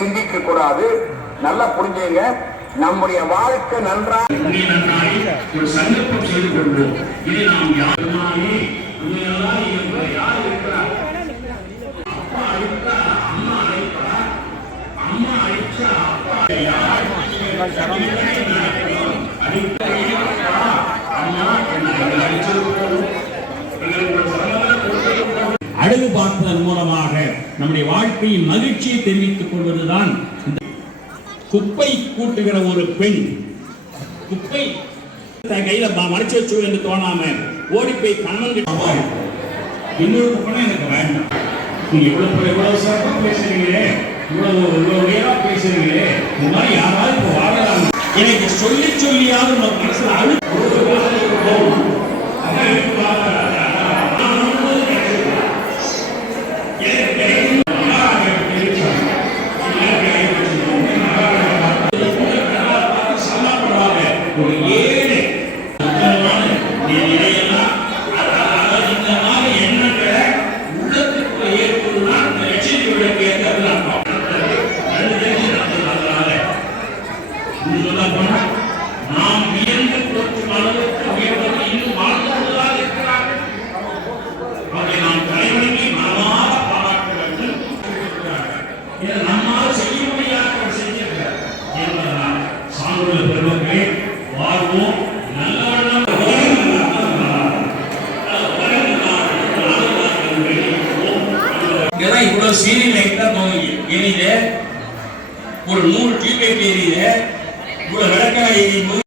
சிந்திக்க கூடாது. நல்லா புரிஞ்சுங்க. நம்முடைய வாழ்க்கை நன்றாக ஒரு சங்கல்பம் செய்து கொள்வோம். இதை நாம் யாருமானே யார் இருக்கிறார்? அப்பா அழைத்தா அம்மா அழைப்பா, அம்மா அழைச்சா அப்பா அழகு பார்ப்பதன் மூலமாக நம்முடைய வாழ்க்கையின் மகிழ்ச்சியை தெரிவித்துக் கொள்வதுதான். குப்பை கூட்டுகிற ஒரு பெண் குப்பை கையில மறைச்சு வச்சு என்று தோணாம ஓடி போய் கண்ணன் இன்னொரு குப்பை எனக்கு வேண்டாம். நீங்க இவ்வளவு சிறப்பாக பேசுறீங்களே, இவ்வளவு உயரா பேசுறீங்களே, இந்த மாதிரி யாராவது இப்போ வாழலாம். எனக்கு சொல்லி சொல்லியாவது நம்ம மனசுல அழு ஒரு ஏழை எண்ணங்களை உள்ளத்துக்கு ஏற்படுதான் லட்சியத்துடைய நாம் வியந்து போற்றும் அளவுக்கு உயர்வது இன்னும் வாழ்ந்துள்ளதாக இருக்கிறார்கள். அதை நாம் தலைவனுக்கு மனமாக பாராட்ட வேண்டும். இதை நம்மால் செய்ய முடியாத செஞ்சிருக்கிறார் என்பதனால் சான்றுள்ள பெருமக்களே வாழ்வோம். இவ்வளவு சீரியல் லைட்டா எரியுது, ஒரு 100 டியூப் லைட் எரியுது, இவ்வளவு விளக்கா எரியும்.